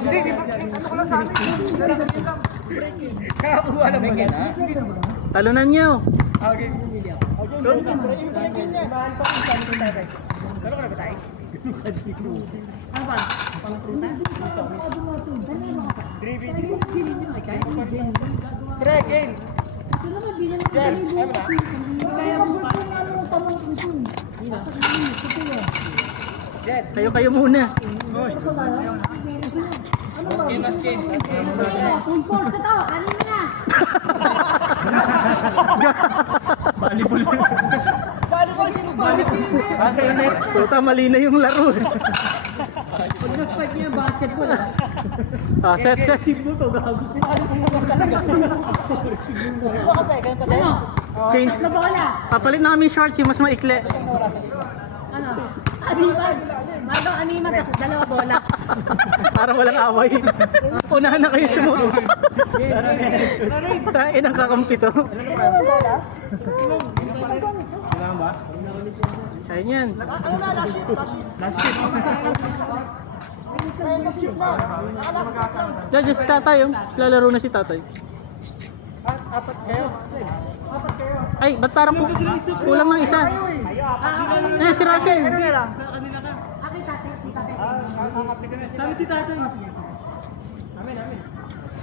Hindi, di ba? Ano ko lang sa akin? Kakakuha lang ba yan, ha? Talunan niyo. Okay. Pero yung talagang ganyan. Mahal pa kung saan ito tayo. Gano'n ka na ba tayo? Ano ba? Pang prutas? Gravy. Pre, Ken. Ken, ayaw mo na? Jen. Kayo muna. Maskin. Full course ito, kanin mo na. Volleyball. Volleyball, sino volleyball? Puta, mali na yung laro. Pag na-spike niya, basketball ah. Set. Mo to, gago. Baka pa, ganun pa tayo. Change. Na bola. Papalit na kami shorts, yung mas maikli. Ano? Animan. Margang animan, tapos dalawa bola. Para walang away. Unahan na kayo sumunod. Tain ang kakampi to. Ayun yan. Ano na, last shit? Last shit. Diyan, just tatay. Lalaro na si tatay. Apat kayo. Ay, ba't parang kulang ng isa? Eh, si Russell. Sabi si tatay.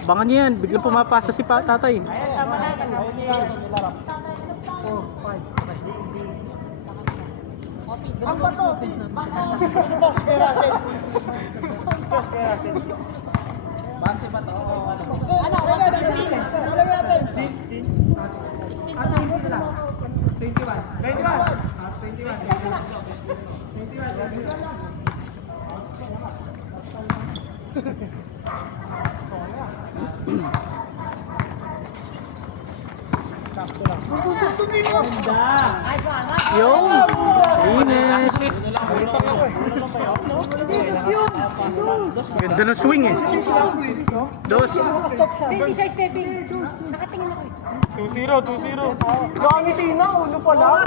Bangan niyo yan, biglang pumapasa si tatay. Ang bato. Box kay Russell. Box kay Russell. Bansi ba to? Ano? Alam natin. 16? 16 pa lang. 21. 21. Yung! Linis! Ganda ng swing eh. Dos. Hindi siya stepping. Nakatingin ako. 2-0. Gangiti na, ulo pala.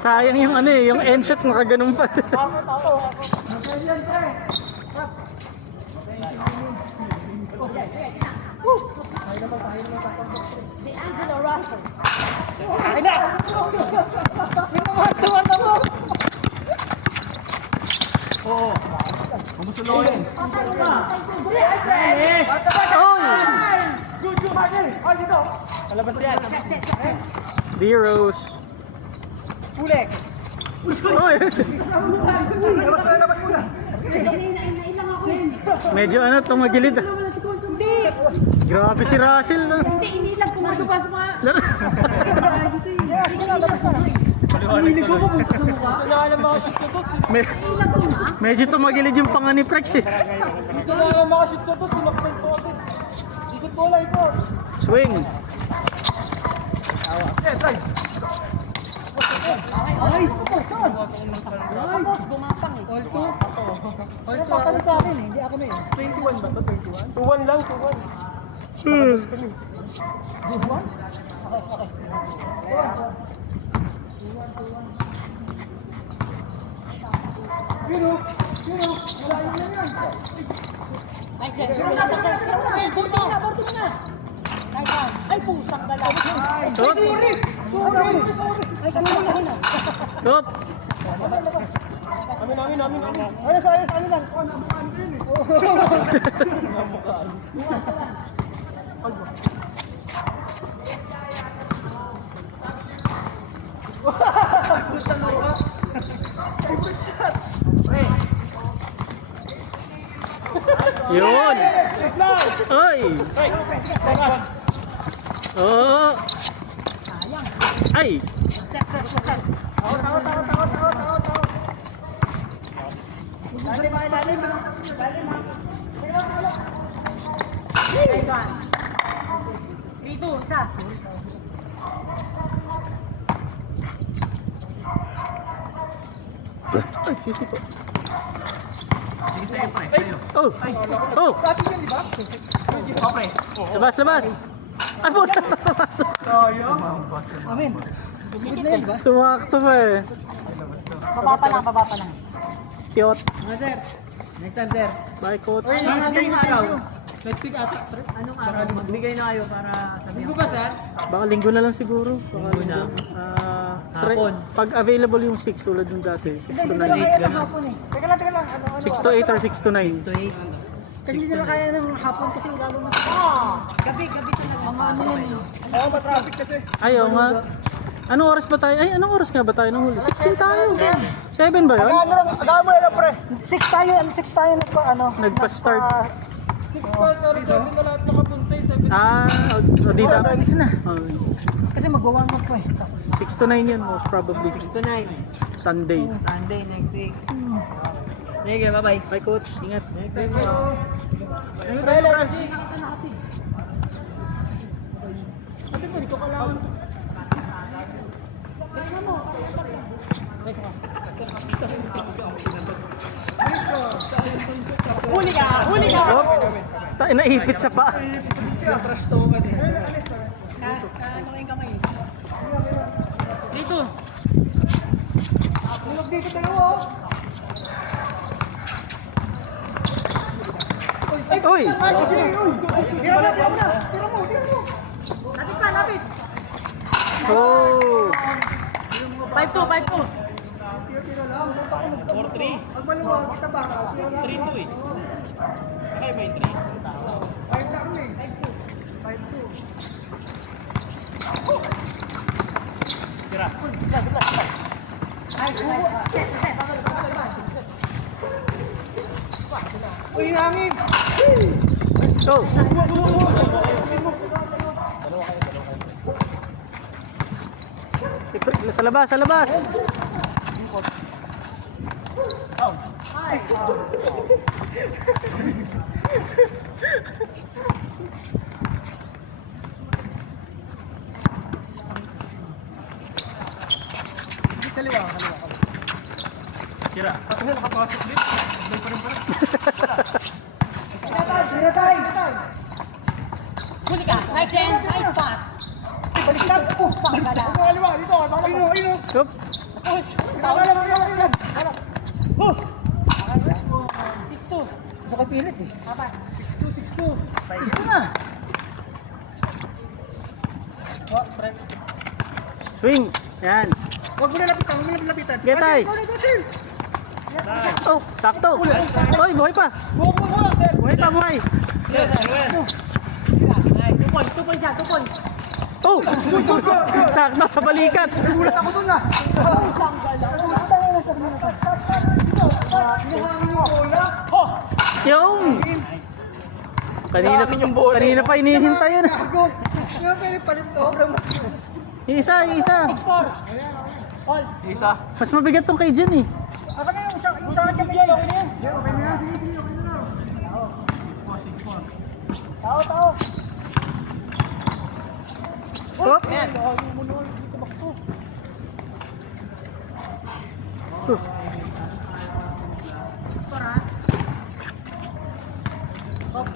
Sayang yung ano eh, yung end shot nakaganon pa. Si Angelo Russell. Ay na! Tuwan mo! Oo. Kumusuloyin. Good, Martin! Ay, dito! Palabas yan. Zeros. Ulek! Oy! Labas muna! Nailang ako yun. Medyo ano, tumagilid ah. Hindi. Grabe si Russell. No? Hindi, inilang ko. Magpapasok ka. Laro. Gusto na alam mga shoot sa to. Medyo tumagilid yung panga ni Prex eh. Gusto na alam mga shoot sa to. Sinaktan po kasi. Ikot bola, ikot. Swing. Yes, right. Ay, tapos gumapang eh. All to sa akin eh, hindi ako na yun. 21 ba to? 21? 2-1 lang, 2-1. Ay, dyan. Ay, bordo na. Ay, pusang dala. Top. Top. Amin. Ano lang? Yun. Oy. Oh. Ay. Dito, isa. Ay, sisi po. Oh. Oh. Labas. Ay, puta. Amin. Sumakto pa eh. Baba pa lang. Tiyot. Sir. Next time, sir. Bye, coach. Oy, anong araw? Next week ata. Anong araw? Magbigay na kayo para sabihin. Linggo ba, sir? Baka linggo na lang siguro. Baka Linggo na. Hapon. Pag available yung 6 tulad ng dati. 6 to 9. Kaya ng hapon eh. Teka lang. 6 to 8 or 6 to 9. To 8. Kasi hindi nila kaya ng hapon kasi lalo na. Gabi talaga. Mga ano yan eh. Oo, ma-traffic kasi. Ayaw nga. Anong oras ba tayo? Ay, anong oras nga ba tayo nang huli? 16 tayo. 7 ba yun? Agahan mo na lang, pre. 6 tayo Nagpa-start. 6 pero 7 na lahat nakapunta eh. O di dapat. na. Oh, Kasi magwa-warm up pa eh. 6 to 9 yun most probably. 6 to 9. Sunday. Sunday next week. Sige, bye-bye. Bye, coach. Ingat. Thank you. Ano tayo, pre? Ate mo, dito ka lang. Huli ka! Oh, tayo naipit sa paa. Trash to ka din. Ano kayong kamay? Dito! Tulog dito tayo, oh! Uy! Tira mo! Lapit! Oh! 5-2. 4-3. Pag maluwag, kita ba? 3-2 eh. Okay, may 3. 5 na kami. 5-2. Tira. Uy, hangin! Go! Sa labas, sa labas! Kaliwa. Tira. Ano nakapasok din? Tira tayo! Huli ka. Nice pass. Baliktad! Kaliwa, dito! Ino! Yup! Oh! 6-2. Baka pilit eh. 6-2. 6-2 na! Oh, pre. Swing! Yan! Huwag mo na lapitan. Getay! Basil! Oh! Sakto! Oy! Buhay pa! Buhok mo lang, sir! Buhay pa! Buhay! Yes, Arwen. 2 points siya. 2 points. Oh! Sakto sa balikat! Nagulat ako dun ah! Yung! Kanina pa inihintay yun. Nga pwede palit sobrang Isa! Isa. Mas mabigat tong kay Jen eh. Ako na yung sa kanya bigyan. Okay na yan. Tao. Hop!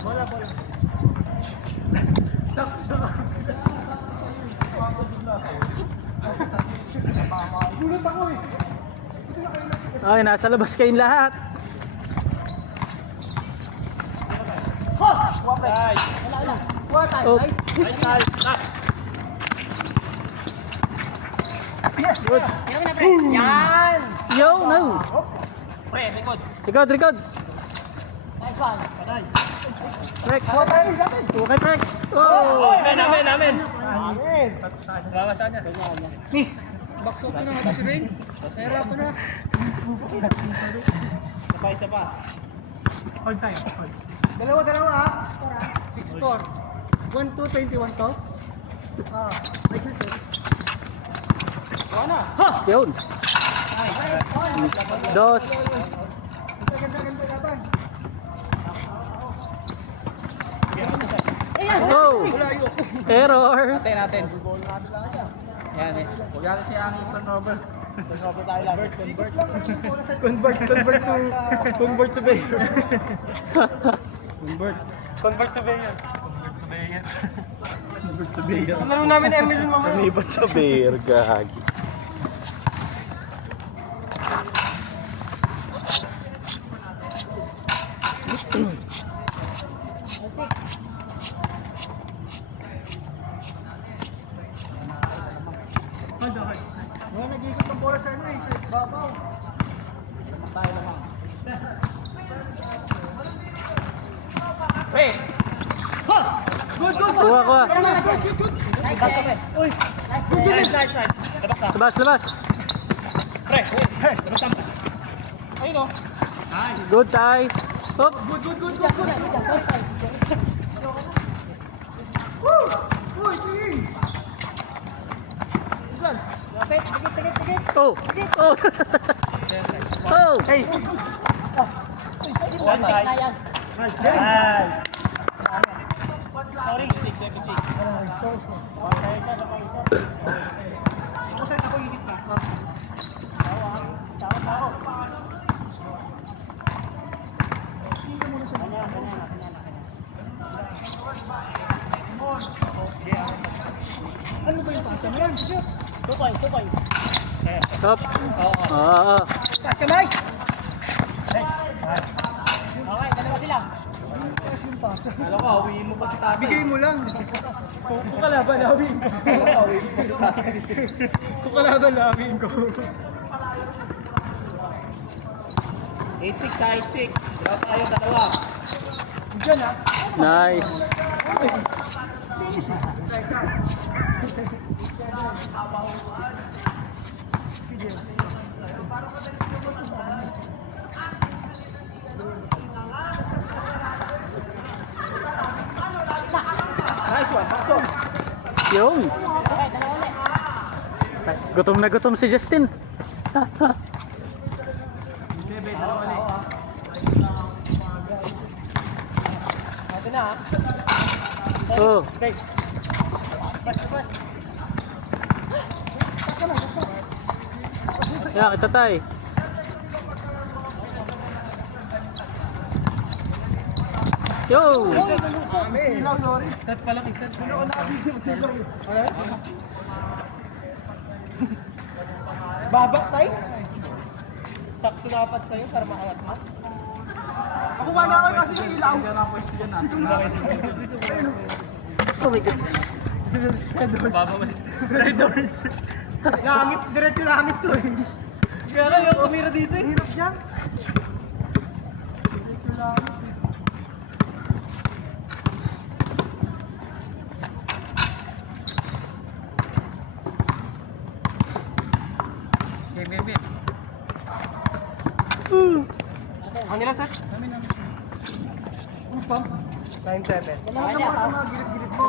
Bola. Gulat ako eh. Okay, nasa labas kayong lahat. Oh. Good. Yan. Yo, no. Pre, likod. Likod. Nice one. Rex. Okay, Rex. Oh. Amen. Bawasan niya. Miss. Bakso ko na si Ring. Nahirap ko na. Isa pa. Hold time. Dalawa ah. 6-4. 1-2-21 to. Wala. Yun. Dos. Oh. Error. Natin. Yan eh. Huwag yan si ang turnover. Turnover tayo lang. Convert to Bayer. Convert to Bayer. Ang laro namin Emil mamaya. Lumipat sa beer, gagi. Mga nag-iikot ng bola sa ano eh. Sa babaw. Tayo naman. Pre! Good, good! Kuha, kuha. Good, good! Uy! Good, good! Nice, nice! Labas, labas. Pre! Labas ang... Ayun o. Good, Tay. Hop. Good, good, good, good, good! Woo! Uy, sige! Good! Lapit, tigit, tigit, tigit! Oh. Oh. Oh. Hey! Nice, nice! Nice! Sorry, 676. Ako sa'yo, ako higit na. Ano ba yung pasa mo yan? Tukay, tukay. Hop. Oo. Kamay! Okay, dalawa sila. Alam ko, hawiin mo pa si tatay. Bigay mo lang. Kung kalaban, hawiin ko. Kung kalaban, hawiin ko. 8-6 sa 8-6. Dalawa tayo, dalawa. Diyan ha. Nice. Nice one, pasok. Yung. Gutom na gutom si Justin. Ito na ha. Oh. Okay. Bas, bas. Yeah, kita Tay. Yo. Silaw, sorry. That's pala kay Sir. Sino na video mo silaw? Baba tayo. Sakto dapat sa'yo para maangat mo. Ako ba na ako kasi yung ilaw? Hindi na pwede yan ah. Oh my goodness. Baba mo. Red doors. Langit, diretso langit to eh. Kaya lang yung kumira dito eh. Hirap dyan. Diretso langit. Game. Ang ilan, sir? Namin. Ano pa? 9-7. Wala ka naman sa mga gilid-gilid mo.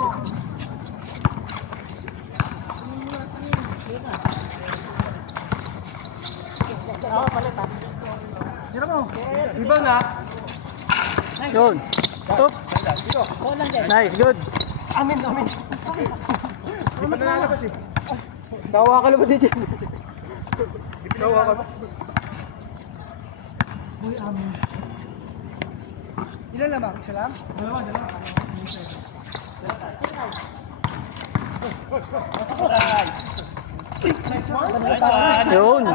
Oo, palit ha. Tira mo. Iba na. Yun. Top. Nice, good. Amin. Di pa nalalabas eh. Tawa ka lang ba dito? Tawa ka. Ilan lamang? Isa lang? Dalawa. Nice one. Yun.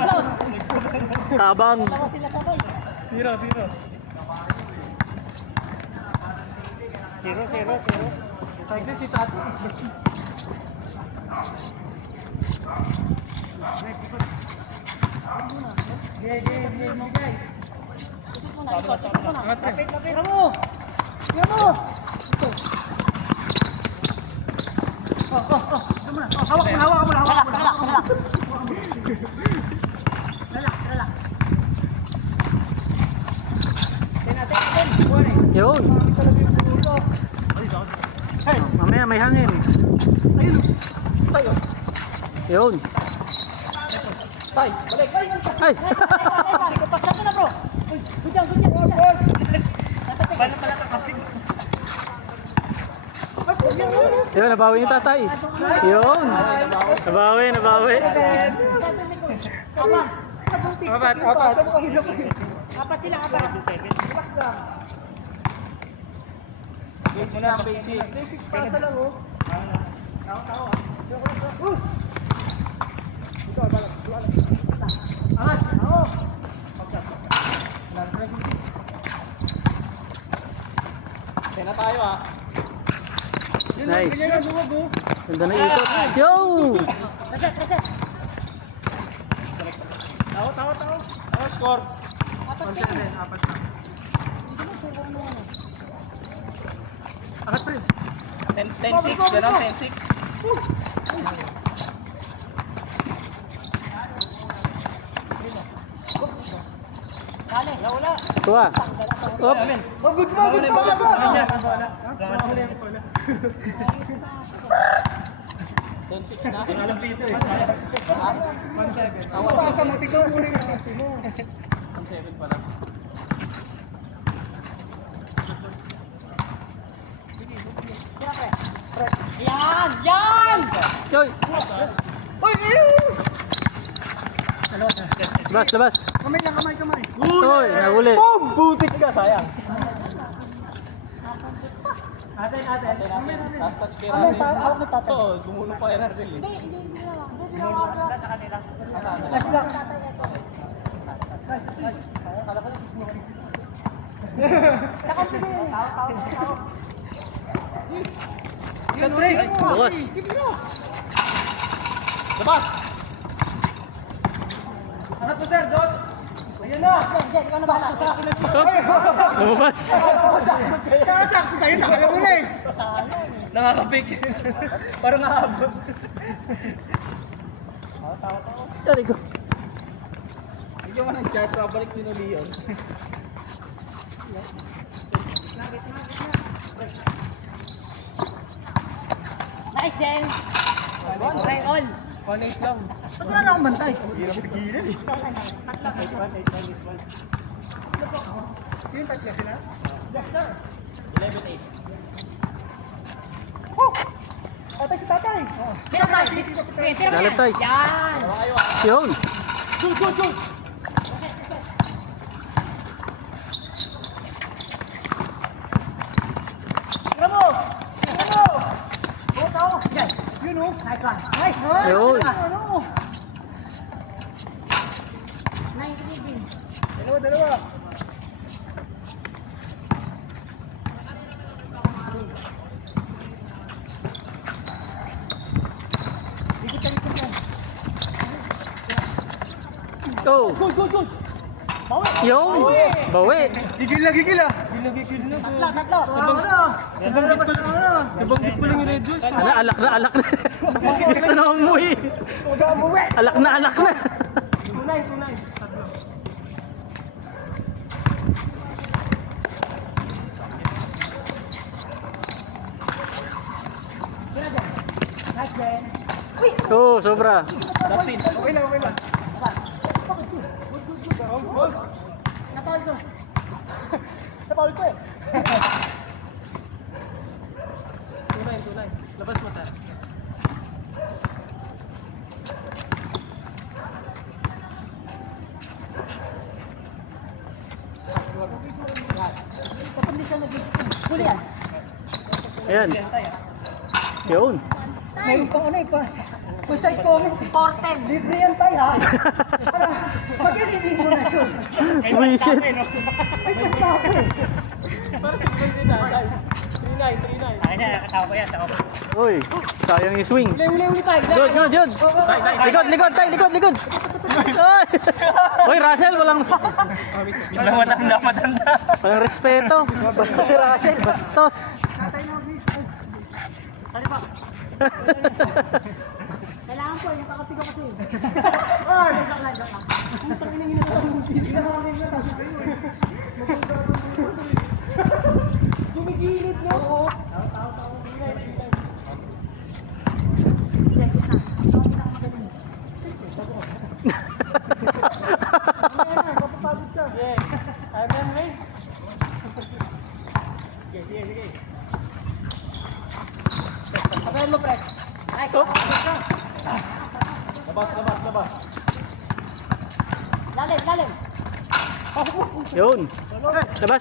Tabang. 0. 0. Tagli si Tato. Gay. Lapit mo. Tira mo. Hawak mo. Relax. Yun. Mamaya may hangin. Yun. Tay, balik. Ay. Pasok na bro. Good. Yun, nabawi ni tatay. Yun. Nabawi. Apat. Apat sila, apat. Basic lang, basic. Basic pasa lang oh. Angat. Kaya na tayo ah. Nice. Ganyan lang lumag oh. Ganda na ikot. Yo! Reset, reset. Tawa. Ano score? Apat siya. Apat na. Akat pa rin. 10-6, gano'n 10-6. Dali. Wala. Tuwa. Op. Oh, good ba? Good ba? 10-6 na. Alam dito eh. 1-7. Pasa mo, tignan mo muna yung kasi mo. 1-7 pala. Yan! Yan! Yoy! Uy! Ayun! Labas, labas. Kamay lang, kamay. Uy, nahuli. Boom! Butik ka, sayang. Atin. Last touch kay Russell. Ako may tatay. Oo, gumulong pa kay Russell eh. Hindi ginawa ko. Sa kanila. Last block. Bawas. Labas! Angat mo sir, Dot! Ayun na! Jen, ikaw na bahala. Sa akin na. Op. Lumabas. Sakto sa'yo, sa kanya muna eh! Nakakapik. Parang nahabot. Dari ko. Bigyan mo ng chance, pabalik din ulit yun. Nice, Jen. Try all. 1-8 lang. Ba't wala na akong bantay? Hirap tigilan eh. Yung tatlo sila? Yes, sir. 11-8. Tatay si tatay. Tira tayo. Tira Dalat tayo. Yan. Yun. Shoot! Tira mo! Yan. Yun oh! Nice one. Nice. Yun. Ano? 19. Dalawa. Oh. Good! Yun. Bawi. Gigil na! Tatlo. Nabanggit ko lang yung Red Juice. Ano, alak na. Gusto na umuwi. Alak na. Tunay. Nice, Jen. Oh, sobra. Dustin. Okay lang. Napawal ko. Napaul ko eh. Tunay. Labas mo tayo. Kapag hindi siya nag-spin. Huli yan. Ayan. Yun. Mayroon pang ano eh, pas. Kung sa iko, 410. Libre yan tayo ha. Para, pag yan hindi mo na shoot. Buisit. Ay, pagtako eh. Parang si Boy Vida, guys. 3-9. Akin na, katawa ko yan. Uy, sayang yung swing. Uli tayo. Yun. Likod. Ay. Uy, Russell, walang Matanda. walang respeto. Bastos si Russell. Bastos. Kailangan po, yung kakapig ko kasi. Ay! Joke lang. Ang tangin ng Gumigilid mo. Oo. Papapagod ka. Kaya mo yan, Ray. Sige. Pagayin mo, Brett. Nice. Labas. Lalim. Yun. Labas.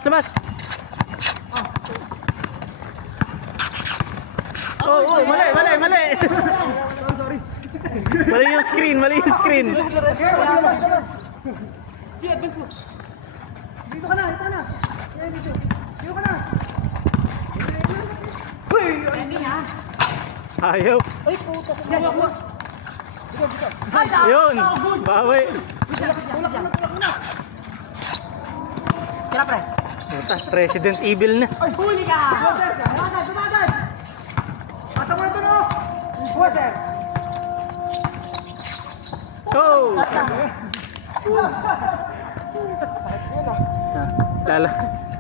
Oh, mali. Sorry. Mali yung screen. Di, advance mo. Dito ka na. Dito ka na. Ayaw. Ay, puta. Yan, yan. Yun. Bawi. Kira, pre. Puta, Resident Evil na. Ay, huli ka! Sumagad! Asa mo ito, no? Buwa, sir. Go!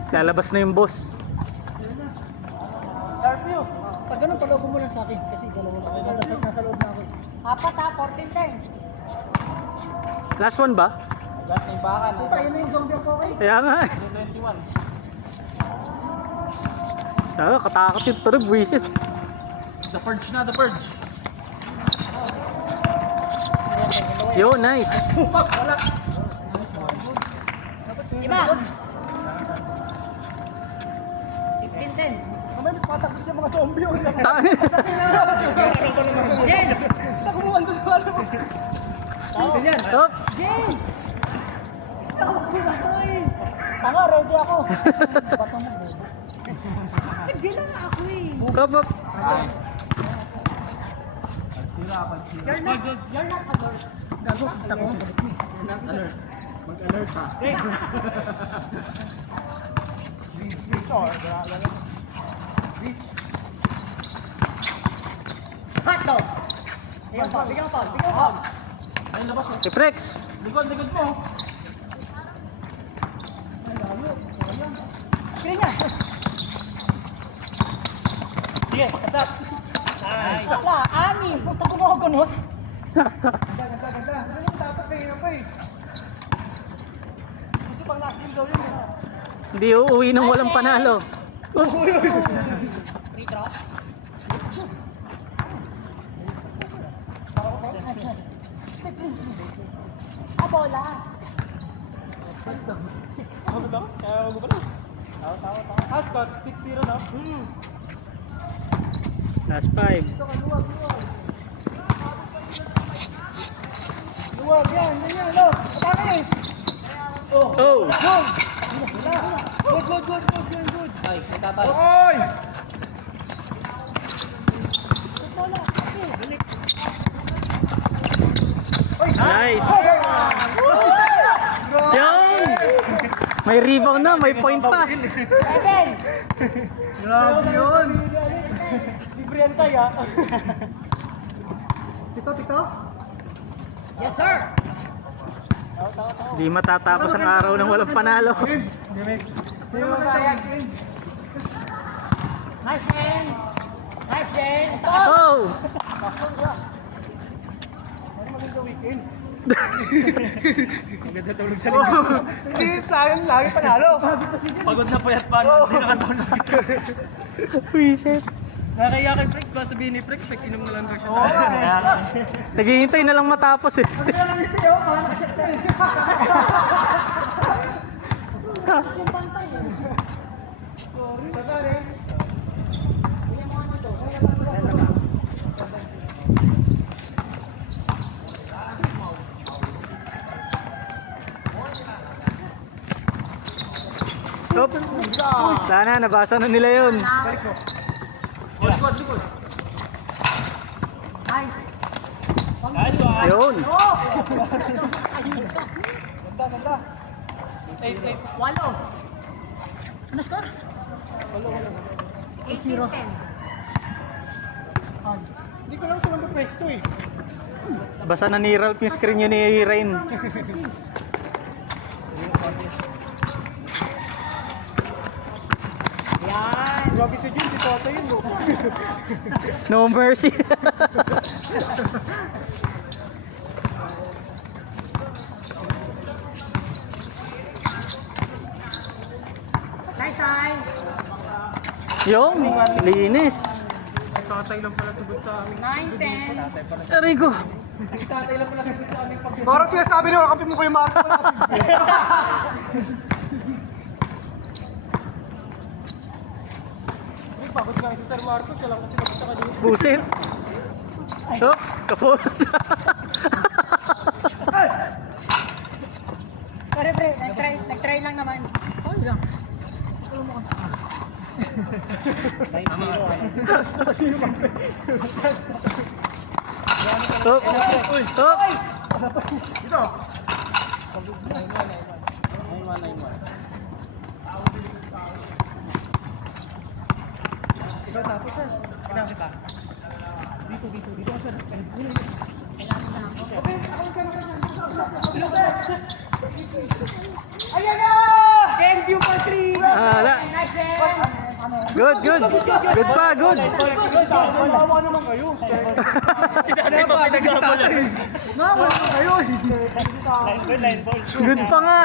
Lalabas na yung boss. Curfew. Pag ganun, paloob mo lang sa akin. Kasi dalawa na ako. Nasa loob na ako. Apat ha, 14 times. Last one ba? Puta, yun na yung zombie ako, okay? Kaya nga eh. 21. Katakot yung turog, buwisit. The purge na, the purge. Yo, nice. Lima. 15-10. Kamay, patakot yung mga zombie. Jen! Basta kumuha doon sa ano. Ganyan. Oh, Jen! Tanga, ready ako. Batong mo, bobo. Hindi lang ako eh. up, up. You're not alert. Gago, kita ko. Mag-alert ha. Hotdog! Bigyan pa, bigyan pa, bigyan pa. Ayun, labas. Reflex. Likod mo. Kaya niya. Sige, kasap. Nice. Wala, anim. Punta ko na ako ganun. Ganda. Ano dapat kayo pa eh. Ito pang last game daw yun. Hindi uuwi ng walang panalo. Free throw. Ah, bola. Ano ba? Kaya wag ba? Tawa. Hascott, 6-0 na. Last 5. Luwag yan, ganyan, lo. Atake eh. Oh! Good. Ay, natatay. Oy! Nice! Yung! May rebound na, may point pa. Grabe yun. Si Brian tayo ah. Tito. Yes, sir. Di matatapos ang araw ng walang panalo. Nice, Jen. Nice, Jen. Oh! Maganda tulog sa linggo. Hindi, lagi panalo. Pagod na payat pa. Hindi nakatulog. Reset. Nakakaya kay Prex ba? Sabihin ni Prex, nag-inom na lang daw siya. Naghihintay na lang matapos eh. Stop. Sana, nabasa na nila yun. Nice. Nice one. Yun. Ganda. 8-8. Walo. Ano score? 8-0. Hindi ko lang sa mga pwesto eh. Basa na ni Ralph yung screen yun ni Rain. Yan. Grabe si Jim, si Toto yun. No mercy. Nice time. Yung, linis. Tatay lang pala sagot sa amin. 9-10. Aray ko. Tatay lang pala sagot sa amin. Parang sinasabi niyo, kakampi mo ko yung Marco. Pagod nga si Sir Marcos, siya lang kasi nabasa kanina. Busit. Oh, kapos. Pre, nag-try lang naman. Ay lang. Hop! Hop! Ayan na! Thank you, Patrick! Wala. Good, good. Good pa, good. Mawa naman kayo. Si Dante pa pinag-aabala. Mawa naman kayo. Line ball. Good pa nga.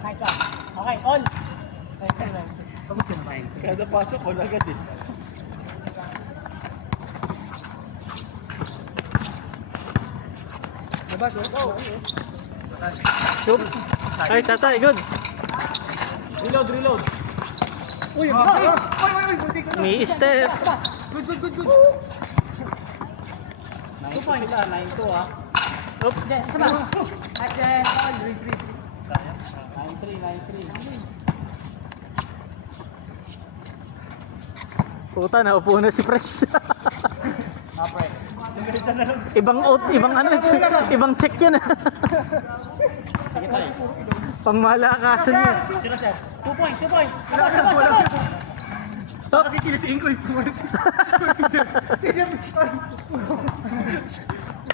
Nice one. Okay, all. Kada pasok, all agad eh. Labas, oh. Shoot. Ay, tatay, good. Reload, reload. Uy, uy, bunti ka na. May step. Good, good, good, good. 2 points ah, 9-2 ah. Hop. At then, all, retreat. 9-3, 9-3. Puta, naupo na si Pres. Apre. Isa na lang. Ibang ano, ibang check yan. Sige pa rin. Pangmalakasan niya. Tira sir. 2 points, 2 points. Hop. Nakikilitiin ko yung pumunsi.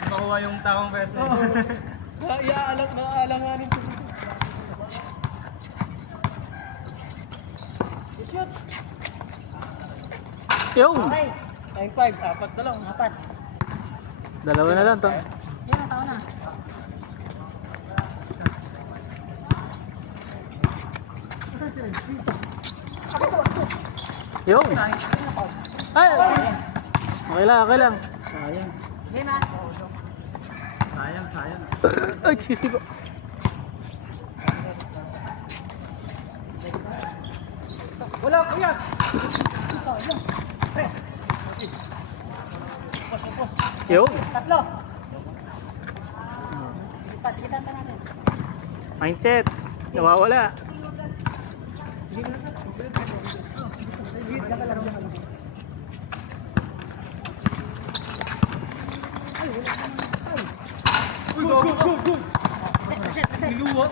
Makuha yung tamang pwede. Naalanganin ko. Shoot. Yung. Okay. 9-5, apat na lang. Apat. Dalawa na lang to. Yan ang tao na. Yung. Ay. Okay lang, okay lang. Sayang. Game ah. Sayang, sayang. Ay, excuse me po. Wala, kuya. Yung. Tatlo. Patikitan pa natin. Mindset. Nawawala. Uy, go, go, go, go. Niluwa.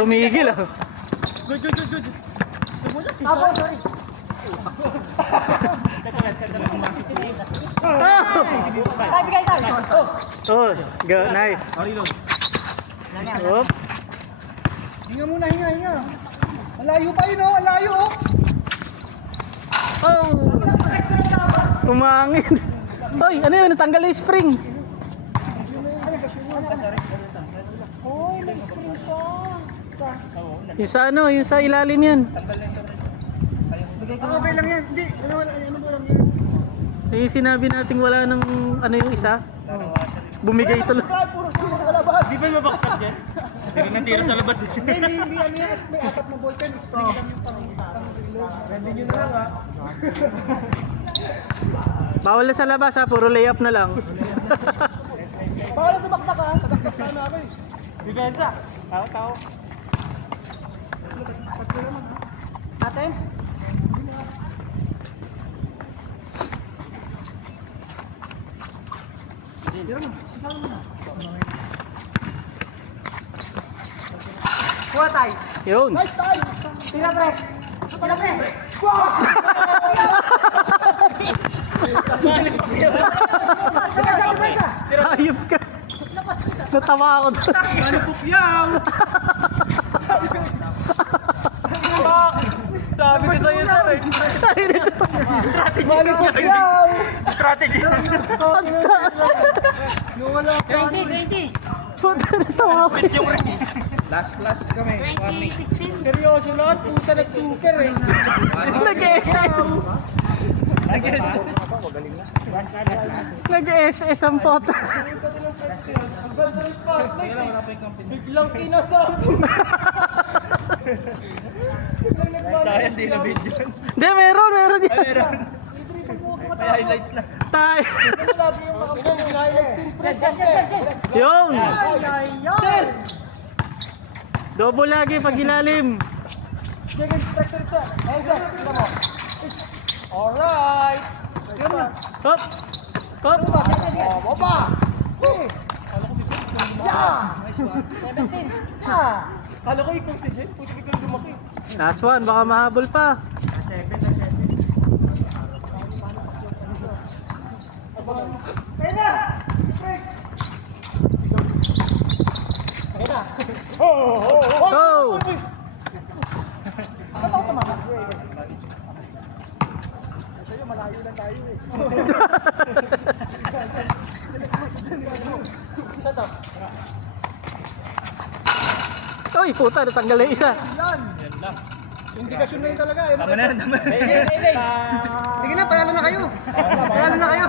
Tumigil ah. Good, good, good, good. Abo, sorry. Tabi kayo tayo. Oh, go, nice. Reload. Hop. Hinga muna, hinga, hinga. Malayo pa yun, oh. Malayo, oh. Oh. Tumangin. Hoy, ano yun? Natanggal na yung spring. Uy, may screen siya. Yung sa ano, yung sa ilalim yan. Okay lang yan. Hindi, ano mo lang yan. Yung sinabi nating wala nang ano yung isa. Bumigay tuloy. Puro sila nakalabas. Di ba mabaksak yan? Tira na tira sa labas eh. Hindi, ano yan. May apat na ballpen. Spring lang yung pang-reload. Ganda nyo na lang, ha. Bawal na sa labas ha, puro layup na lang. Baka na tumaktak, ha. Tataktak na ako, eh. Depensa. Tao. Ate? Kuha tayo. Yun. Nice time. Tira press. Tira press. Depensa, depensa. Ayop ka. Natawa ako doon. Ano pupyaw? Sabi ko sa'yo sir eh. Strategy. Ano pupyaw? Strategy. Nawala ka. 20. Puta, natawa ako. Yung ring eh. Last kami. 2016. Seryoso lahat. Puta nag-super eh. Nag-SS. Nag-SS ang photo. Biglang kinasabi. Hindi na video. Hindi, meron yan. Meron. May highlights na. Tayo. Kasi lagi yung highlights. Yung. Sir! Double lagi pag ilalim. Sige, inspector siya. Hey, sir, tingnan mo. Alright. Hop. Hop. Baba. Kala ko ikaw si Jen. Puti ka lumaki. Last one, baka mahabol pa. Go! Sa'yo, malayo lang tayo eh. Uy, puta, natanggal na isa. Yan. Indikasyon na yun talaga. Tama na yan. Tama na yan. Sige na, panalo na kayo. Panalo na kayo.